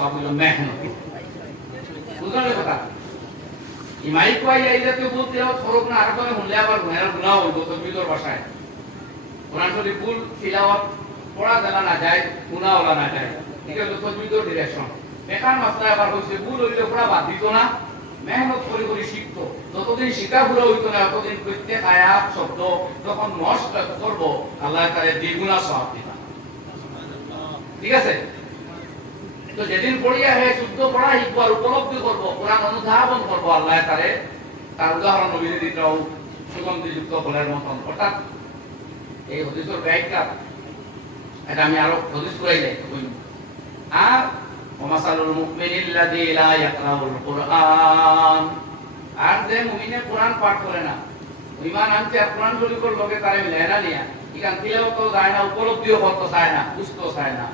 সব হলো মেহনত। বুঝলেন কথা? ইমাই কয় এই জাতীয় বলতে ফরক না আর করে হুনলে আবার গুনাহ হইব তসবিহর ভাষায়। কোরআন শরীফ ভুল তিলাওয়াত পড়া জানা না যায়, গুনাহ হলা না যায়। এটা হলো তসবিহর ডিরেকশন। বেকার মাসলা আবার হইছে ভুল হইলে পড়া বাদ দিত না, মেহনত করে করে শিখতো। যতদিন শিখা ভুল হইতো না ততদিন প্রত্যেক আয়াত শব্দ যখন নষ্ট করব আল্লাহ তাআলা দ্বিগুণ সওয়াব দিবেন। ঠিক আছে? তো যেদিন পড়িয়া হে শুদ্ধ পড়া শিখবো আর উপলব্ধি করবো, কোরআন অনুধাবন করবো, আল্লাহ তারে তার উদাহরণ নবীজি দিতেও সুগন্ধিযুক্ত ফলের মতন। অর্থাৎ এই হদিসের ব্যাখ্যা এটা আমি আরো হদিস করাই যাই। আর ওমাসালুল মুমিনিল্লাযী লা ইয়াকরাউল কুরআন, আর যে মুমিনে কোরআন পাঠ করে না, ঈমান আনছে আর কোরআন শরীফের লগে তারে মিলায় না নিয়া ইকান তিলাওয়াতও যায় না, উপলব্ধিও করতে চায় না, বুঝতেও চায় না,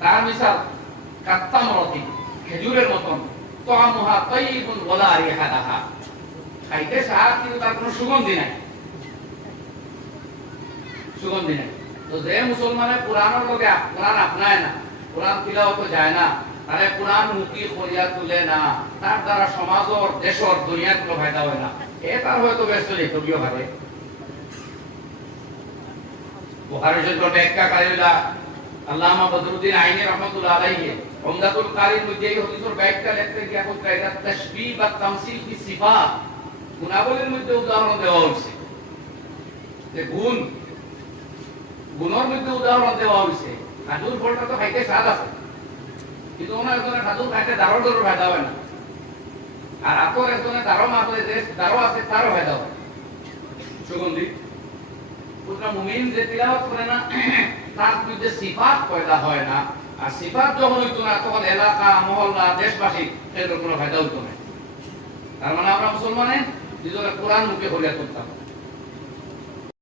তার মিসাল কাত্তামরতি খেজুরের মতন, তা'মুহা তাইয়িবুন ওয়ালা রিহা লাহা, খাইতে স্বাদ কিন্তু তার কোনো সুগন্ধি নাই, সুগন্ধি নাই। তো যে মুসলমানে কোরআনের লগে কোরআন আপনায় না, কোরআন তিলাওয়াত যায় না, তারে কোরআন মুখী করিয়া তুলে না, তার দ্বারা সমাজর দেশর দুনিয়ার কোনো ফায়দা হয় না। এ তার হয়তো ব্যস্ত যেতবিও ভাবে বুখারী শরীফের ব্যাখ্যাকারীরা আল্লামা বদরুদ্দিন আইনি রহমাতুল্লাহ আলাইহি উমদাতুল কারির মধ্যে এই হাদিসের ব্যাখ্যা লিখতে গিয়ে বলতে এটা তাশবীহ বা তামসিল কি সিফাত, গুণাবলীর মধ্যে উদাহরণ দেওয়া হয়েছে। যে গুণের মধ্যে উদাহরণ দেওয়া হয়েছে। খাজুর ফলটা তো খাইতে স্বাদ আছে, কিন্তু ওনার একজনের খাজুর খাইতে দারুণ দারুণ ফায়দা হয় না, আর আপর একজনের দারো মাপলে যে দারো আছে তারও ফায়দা হয় সুগন্ধি। মুমিন যে তিলাওয়াত করে না তার মধ্যে সিফাত পয়দা হয় না, আর সিফাত যখন হইতো না তখন এলাকা মহল্লা দেশবাসী এর কোনো ফায়দা হইতো না। তার মানে আমরা মুসলমানে নিজেরা কোরআন মুখে হলিয়া করতাম।